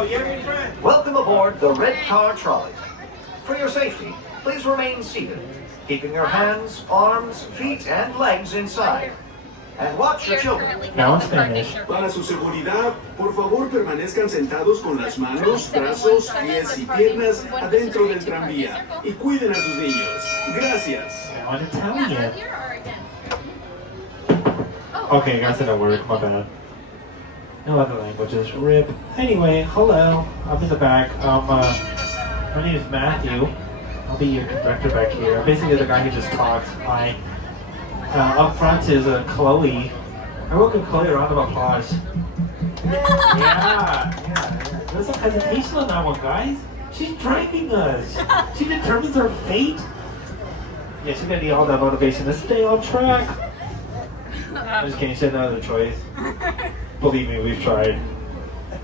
Welcome aboard the Red Car Trolley. For your safety, please remain seated, keeping your hands, arms, feet, and legs inside. And watch your children. Now in Spanish. Para su seguridad, por favor permanezcan sentados con las manos, brazos, pies y piernas adentro del tranvía y cuiden a sus niños. Gracias. Now in Italian. Okay, I guess it didn't work. My bad. No other languages. RIP. Anyway, hello. I'm in the back. My name is Matthew. I'll be your conductor back here. Basically the guy who just talks. Hi. Up front is Chloe. I welcome Chloe. A round of applause. Yeah. There's some hesitation on that one, guys. She's driving us. She determines our fate. Yeah, she's gonna need all that motivation to stay on track. I'm just kidding. She had no other choice. Believe me, we've tried.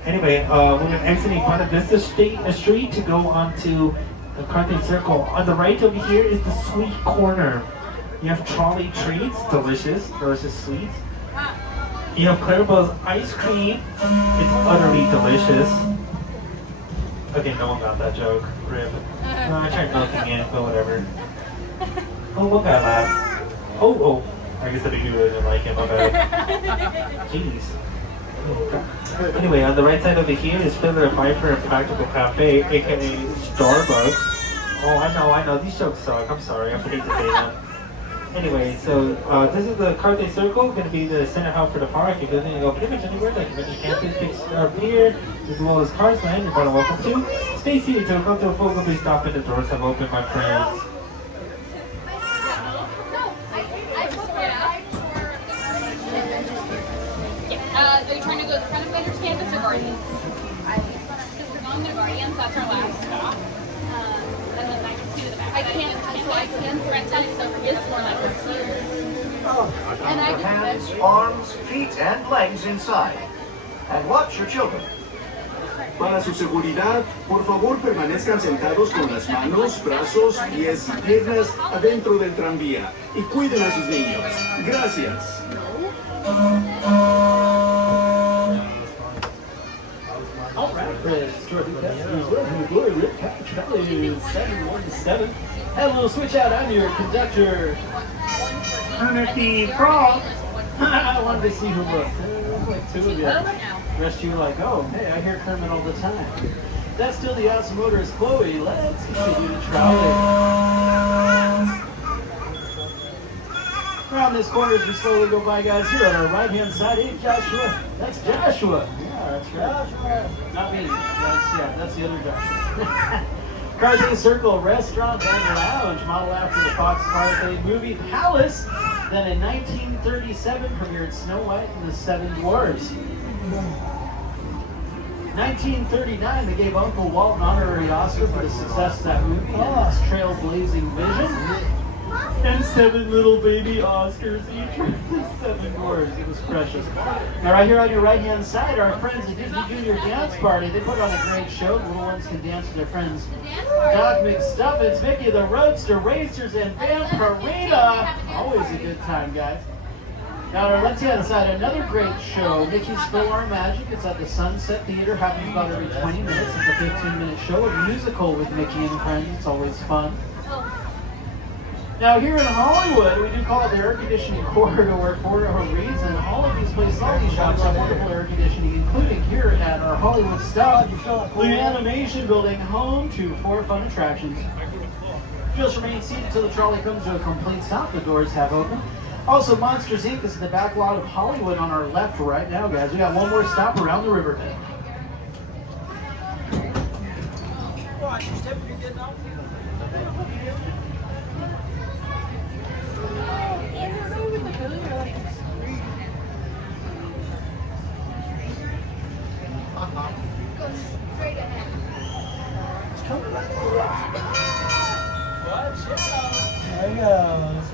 Anyway, we're exiting Buena Vista Street to go onto the Carthay Circle. On the right over here is the sweet corner. You have trolley treats, delicious sweets. You have Clarabelle's ice cream. It's utterly delicious. Okay, no one got that joke. RIP. No, I tried milking it, but whatever. Oh, one guy laughed. Oh. I guess the baby really didn't like him. My bad. Jeez. Anyway, on the right side over here is Fiddler Piper and Practical Cafe, aka Starbucks. Oh, I know. These jokes suck. I'm sorry. I hate to say that. Anyway, so this is the Carthay Circle. Going to be the center hub for the park. You're going to go pretty much anywhere. Like many campus picks up here, as well as Cars Land. You're more than welcome to. Stay seated till come to a full complete stop and the doors have opened, my friends. Are you trying to go to the front of Vendors Campus or Guardians? Because we're going to Guardians, that's our last stop. And then I can see to the back. I can't. Red Sun is over here, that's more like we're here. And I Hands, arms, feet, and legs inside. And watch your children. Para su seguridad, por favor permanezcan sentados con las manos, brazos, pies y piernas adentro del tranvía y cuiden a sus niños. Gracias. Alright, friends, Jordan Customers, welcome aboard Red Car Trolley 717. Have a little switch out, I'm your conductor, Kermit the Frog. I wanted to see who looked. Like two of you. The rest of you were like, oh, hey, I hear Kermit all the time. That's still the awesome motorist Chloe. Let's continue to travel. Around this corner as we slowly go by, guys, here on our right-hand side, hey, Joshua. That's Joshua. Yeah, that's right. Joshua. Not me. That's the other Joshua. Carthay Circle Restaurant and Lounge, modeled after the Fox Carthay movie Palace, then in 1937 premiered Snow White and the Seven Dwarfs. 1939, they gave Uncle Walt an honorary Oscar for the success of that movie and its trailblazing vision. And 7 little baby Oscars each for 7 dwarves. It was precious. Now right here on your right-hand side, our friends at Disney Junior Dance Party. They put on a great show. The little ones can dance with their friends. Doc McStuffins, Mickey the Roadster, Racers, and Vampirina. Always a good time, guys. Now on our left-hand side, another great show, Mickey's Philhar Magic. It's at the Sunset Theater. Happens about every 20 minutes. It's a 15-minute show, a musical with Mickey and friends. It's always fun. Now here in Hollywood, we do call it the air conditioning corridor for a reason. All of these places, all these shops have wonderful air conditioning, including here at our Hollywood stop, the animation building, home to 4 fun attractions. Just remain seated until the trolley comes to a complete stop. The doors have opened. Also, Monsters Inc. is in the back lot of Hollywood on our left right now, guys. We got one more stop around the riverbed. There he goes.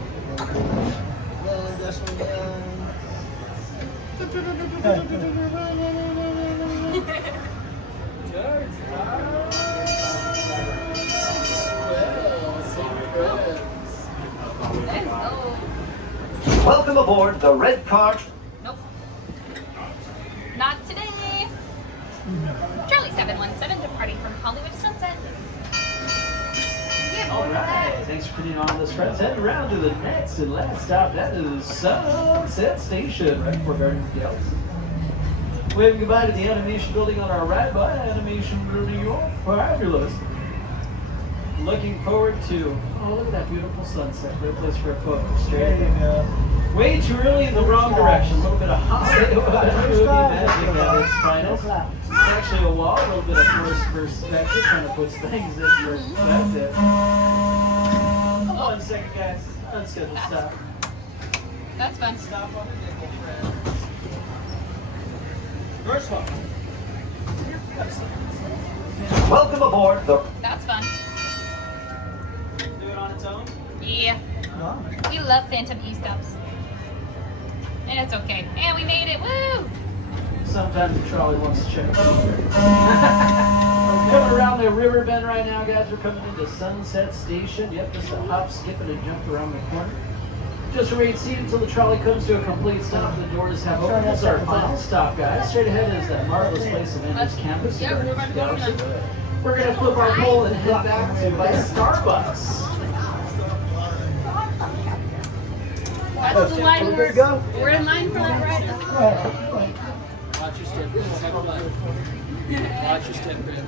Welcome aboard the Red Car. Nope. Not today. Charlie. 717 departing from Hollywood Sunset. All right, thanks for tuning on this, friends. Heading around to the next and last stop. That is Sunset Station, right before Gardens of the Galaxy. Waving goodbye to the animation building on our right by Animation Building. You're fabulous. Looking forward to, oh, look at that beautiful sunset. Great place for a photo. Straight ahead. Way too early in the wrong direction. A little bit of Hollywood movie magic at its finest. It's actually a wall, a little bit of forced perspective, kind of puts things in perspective. Hold on a second, guys. Unscheduled stop. That's fun. Stop on the nickel, friend. First one. Welcome aboard the That's fun. Do it on its own? Yeah. We love Phantom E-Stops. And it's okay. And we made it. Woo! Sometimes the trolley wants to check it out. Coming around the river bend right now, guys. We're coming into Sunset Station. Yep, just a hop, skip, and a jump around the corner. Just remain seated until the trolley comes to a complete stop. The doors have opened. This is our final stop, guys. Straight ahead is that marvelous place of Endless Campus. Yep, we're about to go to the... We're going to flip our pole and head back to Starbucks. That's the line we're in line for that ride. Watch your step, Chris. Watch your step, Chris.